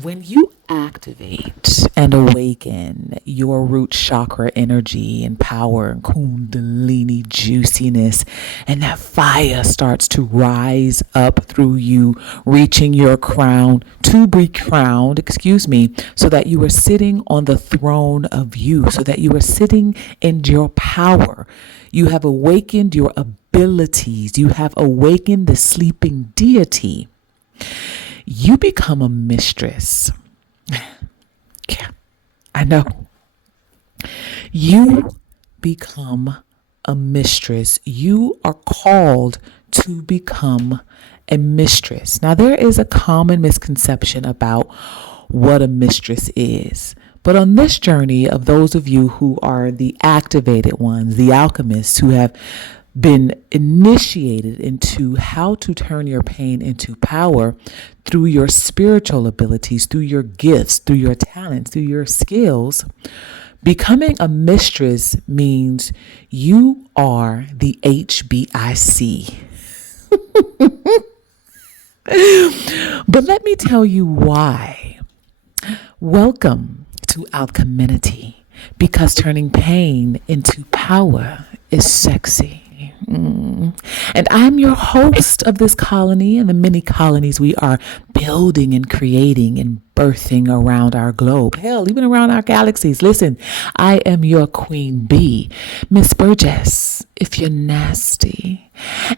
When you activate and awaken your root chakra energy and power and kundalini juiciness, and that fire starts to rise up through you, reaching your crown to be crowned, so that you are sitting on the throne of you, so that you are sitting in your power. You have awakened your abilities. You have awakened the sleeping deity. You become a mistress. Yeah, I know. You become a mistress. You are called to become a mistress. Now, there is a common misconception about what a mistress is. But on this journey of those of you who are the activated ones, the alchemists who have been initiated into how to turn your pain into power through your spiritual abilities, through your gifts, through your talents, through your skills, becoming a mistress means you are the HBIC. But let me tell you why. Welcome to Alcheminity, because turning pain into power is sexy. And I'm your host of this colony and the many colonies we are building and creating and birthing around our globe. Hell, even around our galaxies. Listen, I am your queen bee, Miss Burgess, if you're nasty.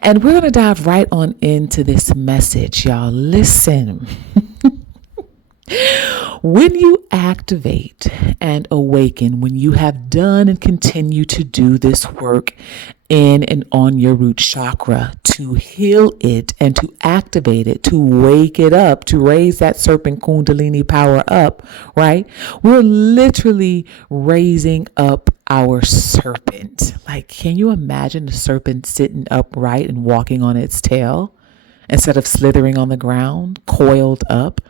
And we're going to dive right on into this message, y'all. Listen. When you activate and awaken, when you have done and continue to do this work in and on your root chakra to heal it and to activate it, to wake it up, to raise that serpent kundalini power up, right? We're literally raising up our serpent. Like, can you imagine the serpent sitting upright and walking on its tail instead of slithering on the ground, coiled up?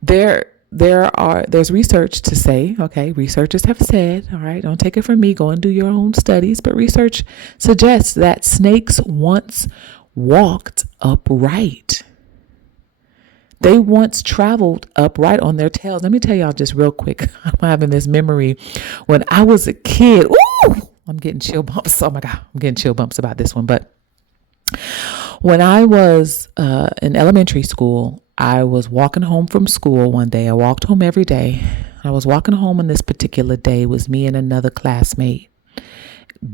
There's research to say, okay, researchers have said, all right, don't take it from me, go and do your own studies, but research suggests that snakes once walked upright. They once traveled upright on their tails. Let me tell y'all just real quick. I'm having this memory when I was a kid. Ooh, I'm getting chill bumps. Oh my God, I'm getting chill bumps about this one. But when I was in elementary school, I was walking home from school one day. I walked home every day. I was walking home on this particular day. It was me and another classmate.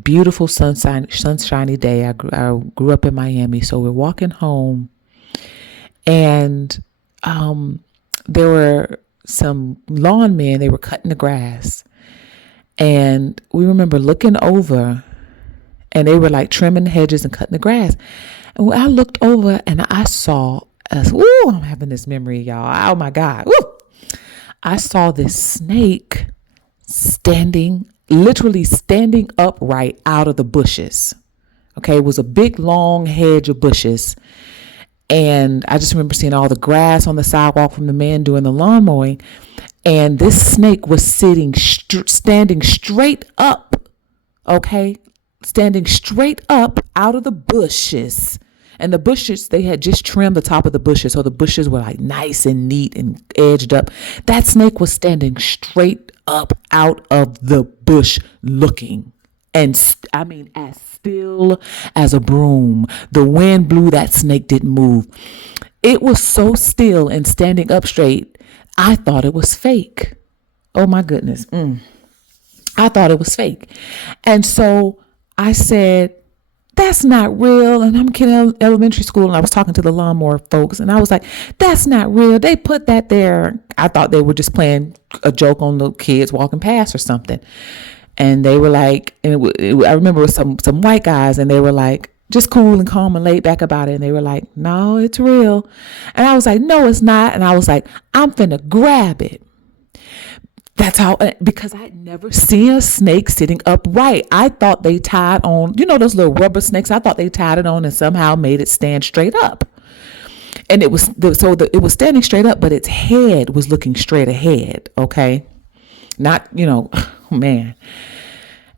Beautiful sunshiny day. I grew up in Miami. So we're walking home, and there were some lawn men. They were cutting the grass. And we remember looking over, and they were like trimming the hedges and cutting the grass. And I looked over and I saw us. Ooh, I'm having this memory, y'all. Oh my God. Ooh. I saw this snake literally standing upright out of the bushes. Okay. It was a big, long hedge of bushes. And I just remember seeing all the grass on the sidewalk from the man doing the lawn mowing. And this snake was standing straight up. Okay. Standing straight up out of the bushes. And the bushes, they had just trimmed the top of the bushes. So the bushes were like nice and neat and edged up. That snake was standing straight up out of the bush looking. And I mean, as still as a broom. The wind blew, that snake didn't move. It was so still and standing up straight. I thought it was fake. Oh my goodness. I thought it was fake. And so I said, that's not real. And I'm in elementary school, and I was talking to the lawnmower folks, and I was like, that's not real. They put that there. I thought they were just playing a joke on the kids walking past or something. And they were like, and I remember it was some white guys, and they were like, just cool and calm and laid back about it. And they were like, no, it's real. And I was like, no, it's not. And I was like, I'm finna grab it. That's how, because I had never seen a snake sitting upright. I thought they tied on, those little rubber snakes. I thought they tied it on and somehow made it stand straight up. And it was standing straight up, but its head was looking straight ahead. Okay. Not, oh man.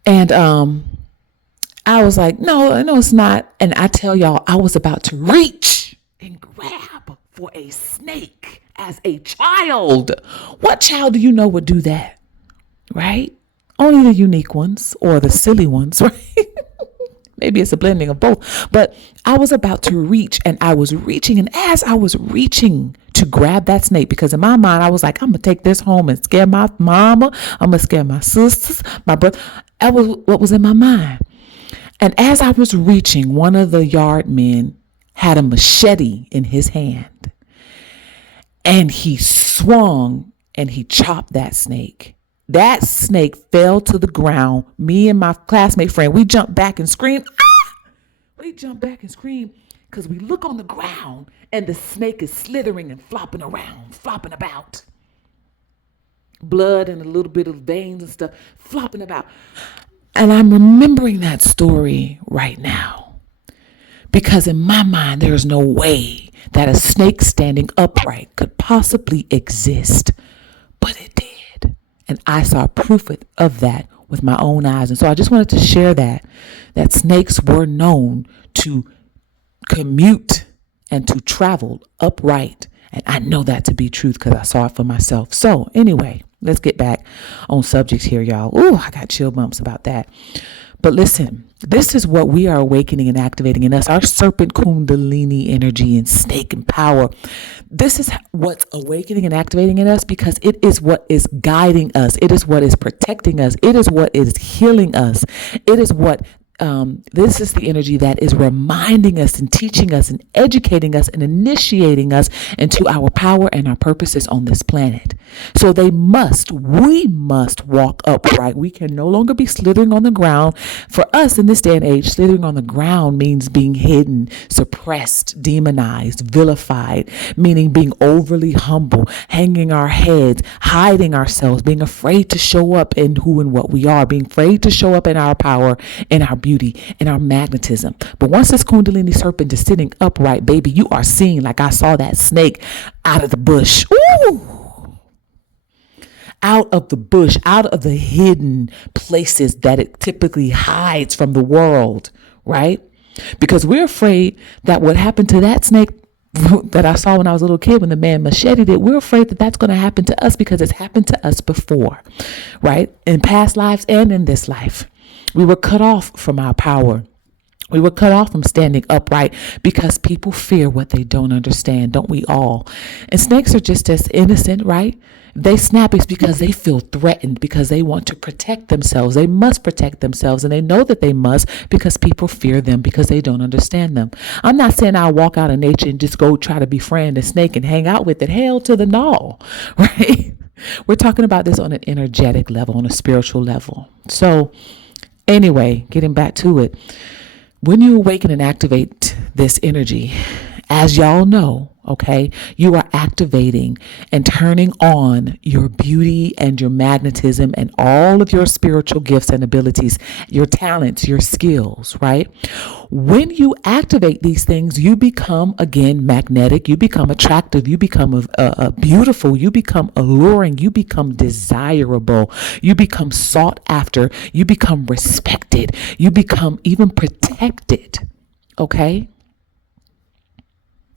And, I was like, no, it's not. And I tell y'all, I was about to reach and grab for a snake. as a child. What child do you know would do that? Right? Only the unique ones or the silly ones, right? Maybe it's a blending of both. But I was about to reach, and I was reaching. And as I was reaching to grab that snake, because in my mind, I was like, I'm going to take this home and scare my mama. I'm going to scare my sisters, my brother. That was what was in my mind. And as I was reaching, one of the yard men had a machete in his hand. And he swung and he chopped that snake. That snake fell to the ground. Me and my classmate friend, we jumped back and screamed. Ah! We jumped back and screamed because we look on the ground and the snake is slithering and flopping around, flopping about. Blood and a little bit of veins and stuff flopping about. And I'm remembering that story right now because in my mind, there is no way that a snake standing upright could possibly exist, but it did. And I saw proof of that with my own eyes. And so I just wanted to share that snakes were known to commute and to travel upright. And I know that to be truth because I saw it for myself. So anyway, let's get back on subject here, y'all. Ooh, I got chill bumps about that. But listen, this is what we are awakening and activating in us, our serpent kundalini energy and snake and power. This is what's awakening and activating in us because it is what is guiding us. It is what is protecting us. It is what is healing us. It is what this is the energy that is reminding us and teaching us and educating us and initiating us into our power and our purposes on this planet. So we must walk upright. We can no longer be slithering on the ground. For us in this day and age, slithering on the ground means being hidden, suppressed, demonized, vilified, meaning being overly humble, hanging our heads, hiding ourselves, being afraid to show up in who and what we are, being afraid to show up in our power, in our beauty, in our magnetism. But once this kundalini serpent is sitting upright, baby, you are seeing like I saw that snake out of the bush. Ooh! Out of the bush, out of the hidden places that it typically hides from the world, right? Because we're afraid that what happened to that snake that I saw when I was a little kid, when the man macheted it, we're afraid that that's going to happen to us because it's happened to us before, right? In past lives and in this life. We were cut off from our power. We were cut off from standing upright because people fear what they don't understand, don't we all? And snakes are just as innocent, right? They snap is because they feel threatened, because they want to protect themselves. They must protect themselves, and they know that they must because people fear them because they don't understand them. I'm not saying I'll walk out in nature and just go try to befriend a snake and hang out with it. Hell to the no, right? We're talking about this on an energetic level, on a spiritual level. So anyway, getting back to it. When you awaken and activate this energy, as y'all know, okay, you are activating and turning on your beauty and your magnetism and all of your spiritual gifts and abilities, your talents, your skills, right? When you activate these things, you become, again, magnetic, you become attractive, you become beautiful, you become alluring, you become desirable, you become sought after, you become respected, you become even protected, okay?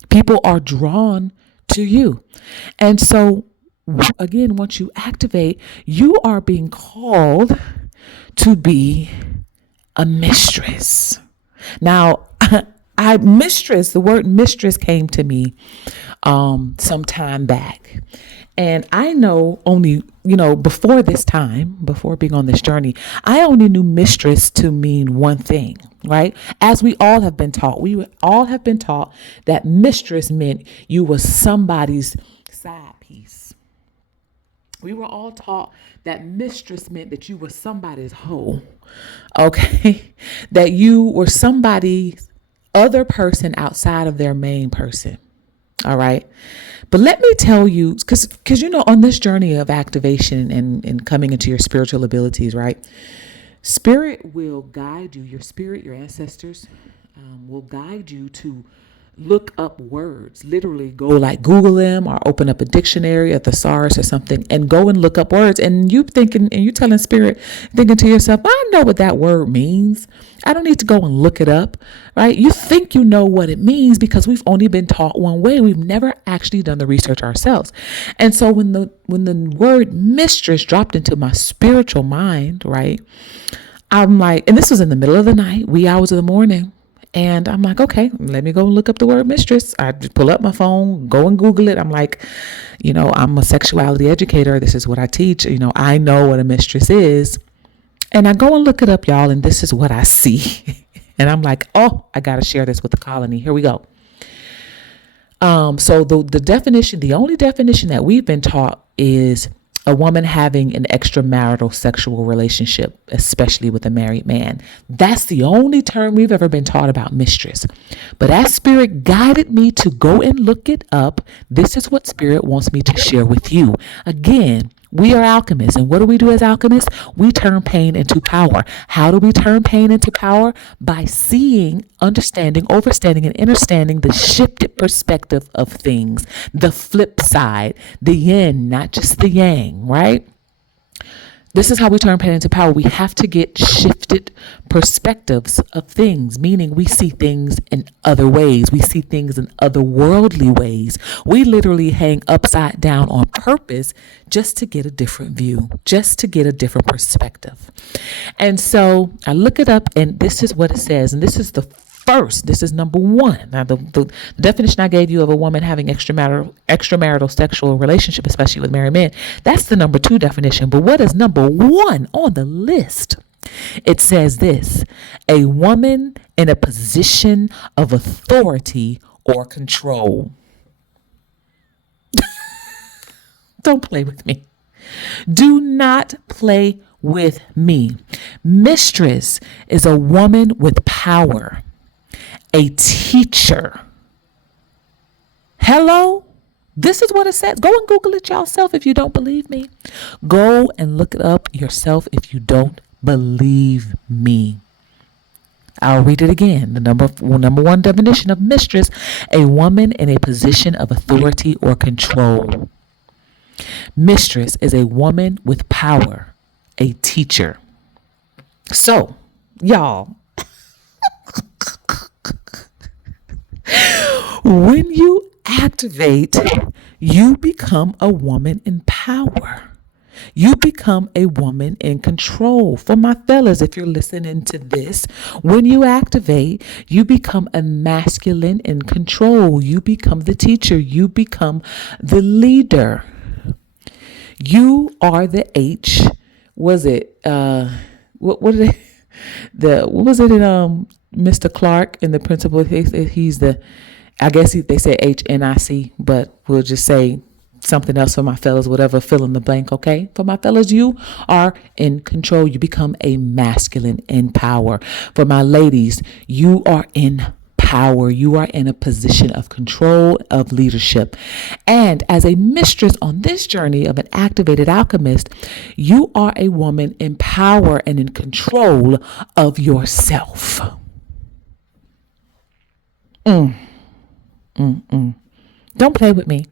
People are drawn to you. And so, again, once you activate, you are being called to be a mistress. Now, the word mistress came to me some time back. And I know only, before this time, before being on this journey, I only knew mistress to mean one thing, right? As we all have been taught, that mistress meant you were somebody's side piece. We were all taught that mistress meant that you were somebody's hoe, okay? That you were somebody's other person outside of their main person, all right? But let me tell you, because on this journey of activation and coming into your spiritual abilities, right? Spirit will guide you, your spirit, your ancestors will guide you to look up words, literally go like Google them or open up a dictionary, a thesaurus or something, and go and look up words. And you thinking, and you telling spirit, thinking to yourself, I know what that word means. I don't need to go and look it up, right? You think you know what it means because we've only been taught one way. We've never actually done the research ourselves. And so when the word mistress dropped into my spiritual mind, right, I'm like, and this was in the middle of the night, wee hours of the morning. And I'm like, okay, let me go look up the word mistress. I just pull up my phone, go and Google it. I'm like, I'm a sexuality educator. This is what I teach. I know what a mistress is. And I go and look it up, y'all. And this is what I see. And I'm like, oh, I got to share this with the colony. Here we go. So the definition, the only definition that we've been taught is a woman having an extramarital sexual relationship, especially with a married man. That's the only term we've ever been taught about mistress. But as spirit guided me to go and look it up, this is what spirit wants me to share with you. Again, we are alchemists. And what do we do as alchemists? We turn pain into power. How do we turn pain into power? By seeing, understanding, overstanding, and understanding the shifted perspective of things, the flip side, the yin, not just the yang, right? This is how we turn pain into power. We have to get shifted perspectives of things, meaning we see things in other ways. We see things in otherworldly ways. We literally hang upside down on purpose just to get a different view, just to get a different perspective. And so I look it up, and this is what it says. And this is this is number one. Now, the definition I gave you of a woman having extramarital sexual relationship, especially with married men, that's the number two definition. But what is number one on the list? It says this: a woman in a position of authority or control. Don't play with me. Do not play with me. Mistress is a woman with power. A teacher. Hello? This is what it says. Go and Google it yourself if you don't believe me. Go and look it up yourself if you don't believe me. I'll read it again. The number one definition of mistress: a woman in a position of authority or control. Mistress is a woman with power, a teacher. So, y'all, when you activate, you become a woman in power. You become a woman in control. For my fellas, if you're listening to this, when you activate, you become a masculine in control. You become the teacher. You become the leader. You are the H. Was it what did what was it in Mr. Clark in the principal? He's the, I guess they say HNIC, but we'll just say something else for my fellas, whatever, fill in the blank. Okay. For my fellas, you are in control. You become a masculine in power. For my ladies, you are in power. You are in a position of control, of leadership. And as a mistress on this journey of an activated alchemist, you are a woman in power and in control of yourself. Don't play with me.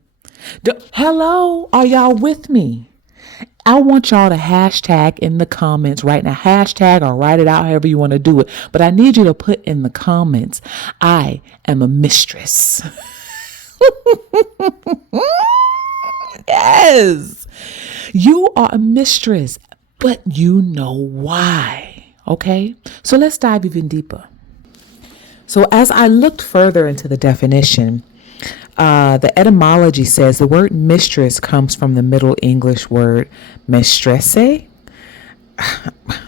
Hello, are y'all with me? I want y'all to hashtag in the comments right now. Hashtag or write it out however you want to do it. But I need you to put in the comments, I am a mistress. Yes, you are a mistress, but you know why. Okay, so let's dive even deeper. So as I looked further into the definition, the etymology says the word mistress comes from the Middle English word mistresse.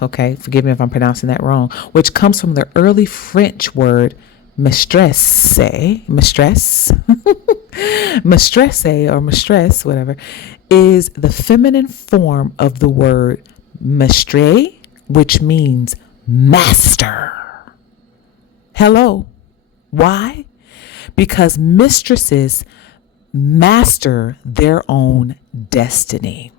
Okay, forgive me if I'm pronouncing that wrong, which comes from the early French word mistresse, mistress, mistresse or mistress, whatever, is the feminine form of the word mestre, which means master. Hello. Why? Because mistresses master their own destiny.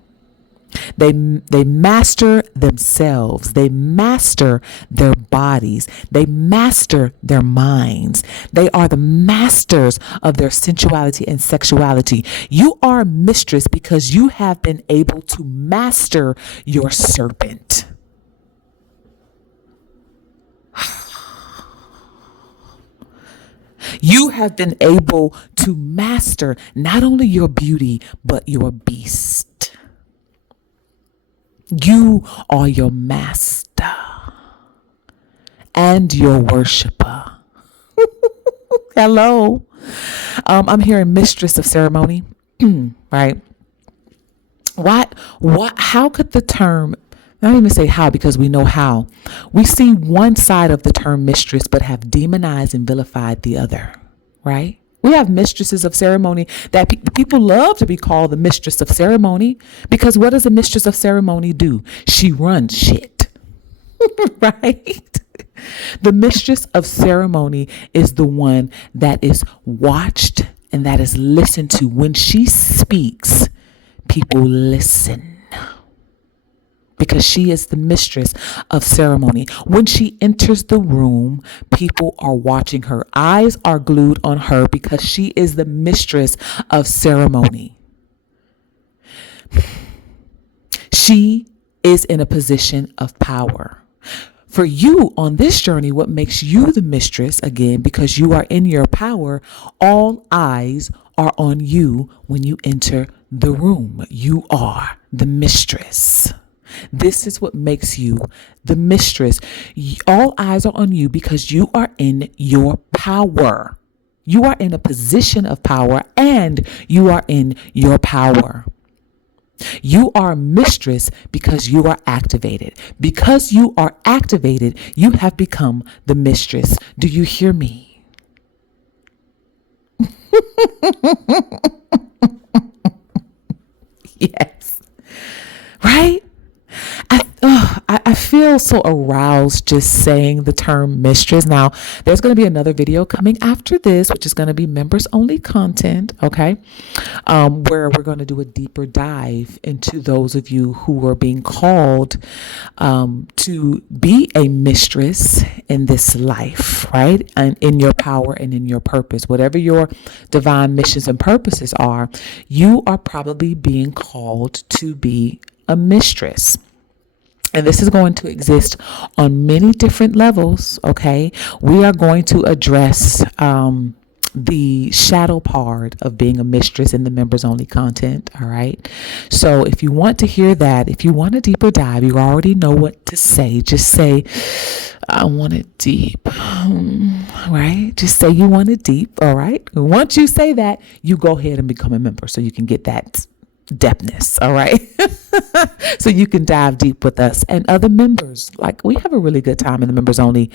They master themselves. They master their bodies. They master their minds. They are the masters of their sensuality and sexuality. You are a mistress because you have been able to master your serpent. You have been able to master not only your beauty, but your beast. You are your master and your worshiper. Hello. I'm hearing mistress of ceremony, right? How could the term, not even say how, because we know how. We see one side of the term mistress, but have demonized and vilified the other, right? We have mistresses of ceremony that people love to be called the mistress of ceremony, because what does a mistress of ceremony do? She runs shit, right? The mistress of ceremony is the one that is watched and that is listened to. When she speaks, people listen, because she is the mistress of ceremony. When she enters the room, people are watching her. Eyes are glued on her because she is the mistress of ceremony. She is in a position of power. For you on this journey, what makes you the mistress, again, because you are in your power, all eyes are on you when you enter the room. You are the mistress. This is what makes you the mistress. All eyes are on you because you are in your power. You are in a position of power and you are in your power. You are a mistress because you are activated. Because you are activated, you have become the mistress. Do you hear me? Yes. Right? I feel so aroused just saying the term mistress. Now, there's going to be another video coming after this, which is going to be members only content, okay? Where we're going to do a deeper dive into those of you who are being called to be a mistress in this life, right? And in your power and in your purpose. Whatever your divine missions and purposes are, you are probably being called to be a mistress. And this is going to exist on many different levels, okay? We are going to address the shadow part of being a mistress in the members only content, all right? So if you want to hear that, if you want a deeper dive, you already know what to say. Just say, I want it deep, right? Just say you want it deep, all right? And once you say that, you go ahead and become a member so you can get that depthness, all right? So you can dive deep with us and other members. Like, we have a really good time in the members only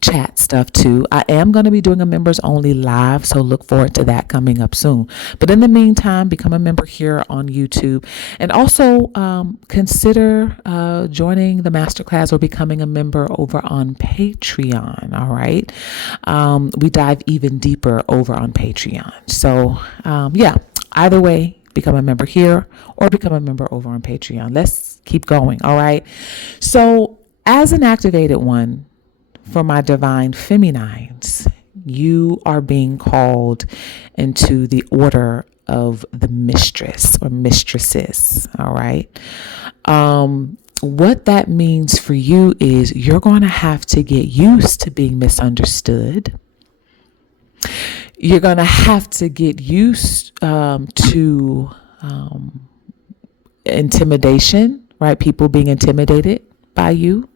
chat stuff too. I am going to be doing a members only live, so look forward to that coming up soon. But in the meantime, become a member here on YouTube, and also consider joining the masterclass or becoming a member over on Patreon. All right. We dive even deeper over on Patreon. So yeah, either way, become a member here or become a member over on Patreon. Let's keep going. All right. So as an activated one for my divine feminines, you are being called into the order of the mistress or mistresses. All right. What that means for you is you're going to have to get used to being misunderstood. You're going to have to get used to intimidation, right? People being intimidated by you.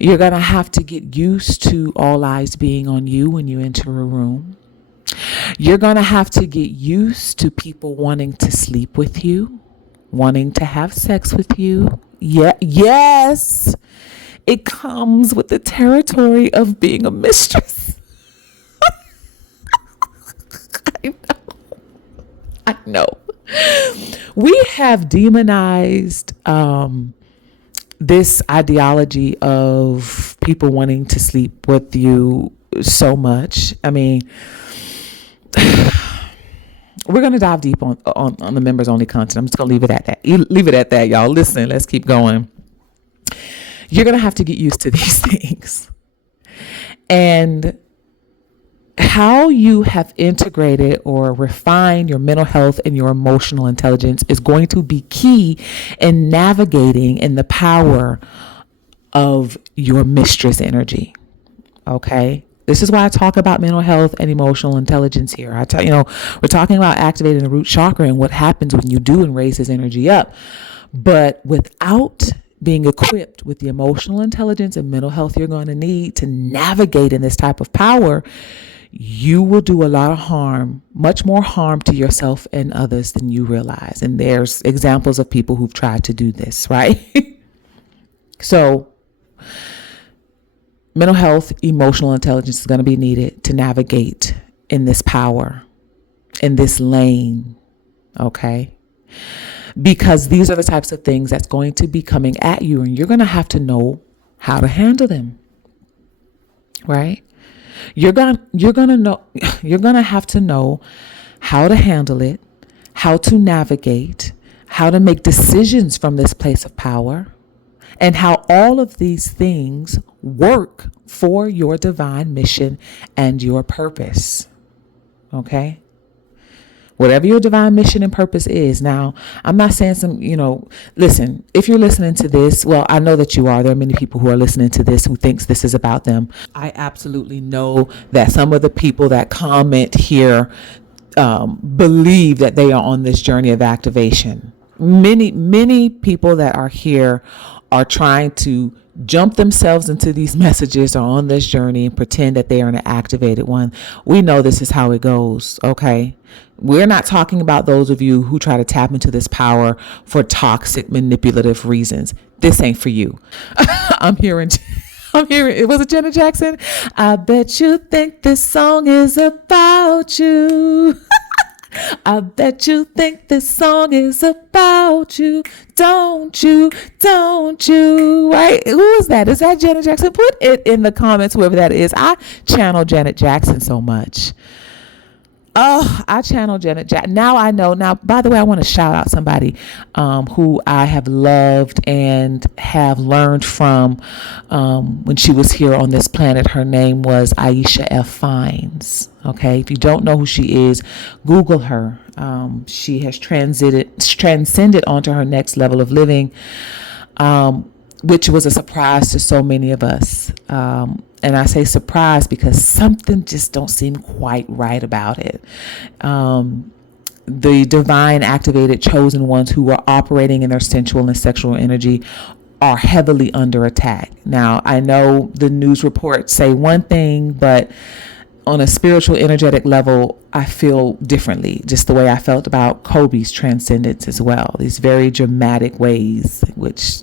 You're going to have to get used to all eyes being on you when you enter a room. You're going to have to get used to people wanting to sleep with you, wanting to have sex with you. Yeah, yes, it comes with the territory of being a mistress. I know. We have demonized this ideology of people wanting to sleep with you so much. I mean, we're going to dive deep on the members only content. I'm just going to leave it at that. Leave it at that, y'all. Listen, let's keep going. You're going to have to get used to these things. And how you have integrated or refined your mental health and your emotional intelligence is going to be key in navigating in the power of your mistress energy. Okay. This is why I talk about mental health and emotional intelligence here. We're talking about activating the root chakra and what happens when you do and raise this energy up. But without being equipped with the emotional intelligence and mental health you're going to need to navigate in this type of power, you will do a lot of harm, much more harm to yourself and others than you realize. And there's examples of people who've tried to do this, right? So mental health, emotional intelligence is going to be needed to navigate in this power, in this lane, okay? Because these are the types of things that's going to be coming at you, and you're going to have to know how to handle them, right? You're going to have to know how to handle it, how to navigate, how to make decisions from this place of power, and how all of these things work for your divine mission and your purpose. Okay? Whatever your divine mission and purpose is. Now, I'm not saying listen, if you're listening to this, well, I know that you are. There are many people who are listening to this who thinks this is about them. I absolutely know that some of the people that comment here believe that they are on this journey of activation. Many people that are here are trying to jump themselves into these messages or on this journey and pretend that they are an activated one. We know this is how it goes, okay? We're not talking about those of you who try to tap into this power for toxic, manipulative reasons. This ain't for you. I'm hearing, was it Janet Jackson? I bet you think this song is about you. I bet you think this song is about you. Don't you? Right? Who is that? Is that Janet Jackson? Put it in the comments, whoever that is. I channel Janet Jackson so much. Oh, I channel Janet Jackson. Now I know. Now, by the way, I want to shout out somebody who I have loved and have learned from when she was here on this planet. Her name was Aisha F. Fines. Okay, if you don't know who she is, Google her. She has transcended onto her next level of living, which was a surprise to so many of us. And I say surprise because something just don't seem quite right about it. The divine, activated, chosen ones who are operating in their sensual and sexual energy are heavily under attack. Now, I know the news reports say one thing, but on a spiritual, energetic level, I feel differently, just the way I felt about Kobe's transcendence as well. These very dramatic ways, which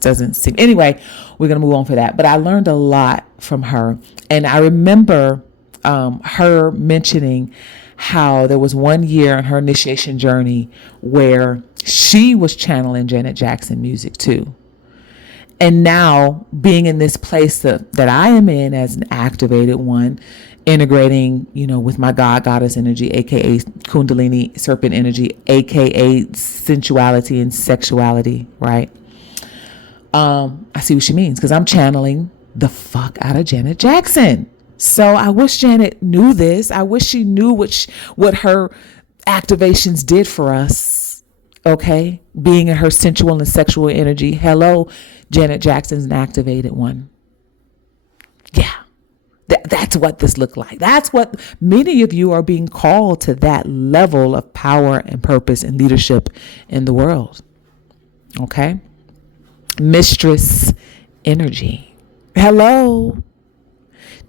doesn't seem... Anyway, we're going to move on for that. But I learned a lot from her. And I remember her mentioning how there was one year in her initiation journey where she was channeling Janet Jackson music too. And now being in this place that I am in as an activated one, integrating, with my goddess energy, aka Kundalini serpent energy, aka sensuality and sexuality, right? I see what she means, because I'm channeling the fuck out of Janet Jackson. So I wish Janet knew this. I wish she knew what her activations did for us. Okay, being in her sensual and sexual energy. Hello, Janet Jackson's an activated one. Yeah. That's what this looked like. That's what many of you are being called to, that level of power and purpose and leadership in the world. Okay. Mistress energy. Hello.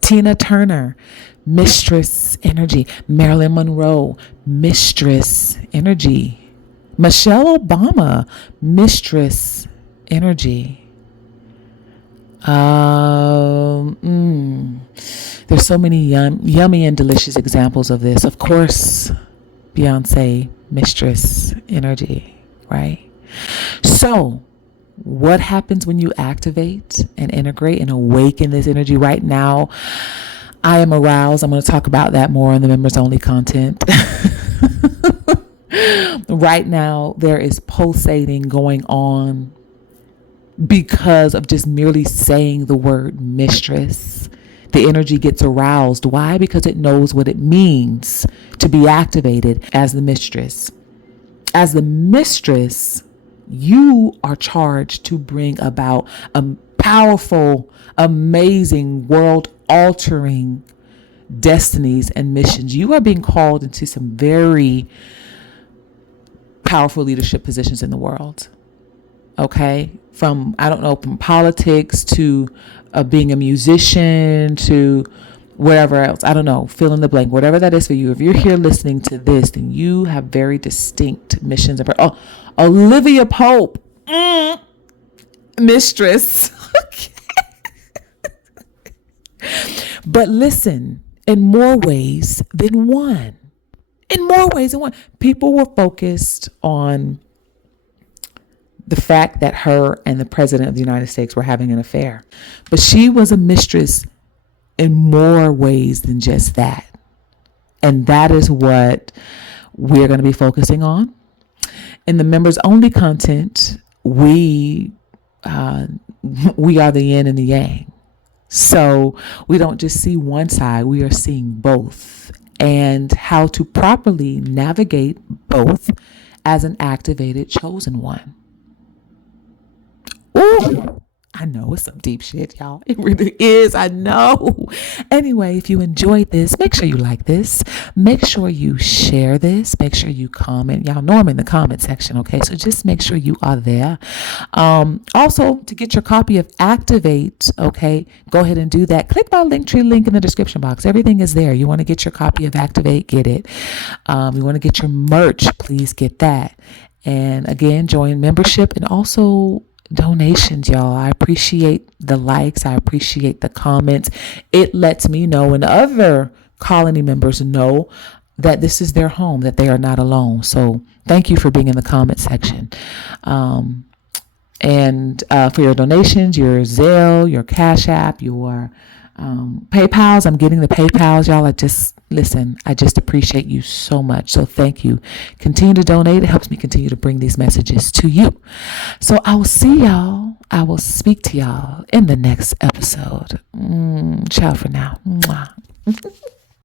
Tina Turner, mistress energy. Marilyn Monroe, mistress energy. Michelle Obama, mistress energy. There's so many yummy and delicious examples of this. Of course, Beyonce, mistress energy, right? So what happens when you activate and integrate and awaken this energy? Right now, I am aroused. I'm going to talk about that more in the members only content. Right now, there is pulsating going on because of just merely saying the word mistress. The energy gets aroused. Why? Because it knows what it means to be activated as the mistress. As the mistress, you are charged to bring about a powerful, amazing, world altering destinies and missions. You are being called into some very powerful leadership positions in the world. Okay. From politics to being a musician to whatever else. I don't know, fill in the blank, whatever that is for you. If you're here listening to this, then you have very distinct missions. Oh, Olivia Pope, mistress. But listen, in more ways than one. People were focused on the fact that her and the president of the United States were having an affair. But she was a mistress in more ways than just that. And that is what we're going to be focusing on. In the members only content, we are the yin and the yang. So we don't just see one side, we are seeing both, and how to properly navigate both as an activated chosen one. Ooh, I know it's some deep shit, y'all. It really is. I know. Anyway, if you enjoyed this, make sure you like this. Make sure you share this. Make sure you comment. Y'all know I'm in the comment section, okay? So just make sure you are there. Also, to get your copy of Activate, okay, go ahead and do that. Click my Linktree link in the description box. Everything is there. You want to get your copy of Activate, get it. You want to get your merch, please get that. And again, join membership and also donations, y'all. I appreciate the likes. I appreciate the comments. It lets me know and other colony members know that this is their home, that they are not alone. So thank you for being in the comment section. And for your donations, your Zelle, your Cashapp, your PayPals. I'm getting the PayPals, y'all. I just appreciate you so much. So thank you. Continue to donate. It helps me continue to bring these messages to you. So I will see y'all. I will speak to y'all in the next episode. Ciao for now. Mwah.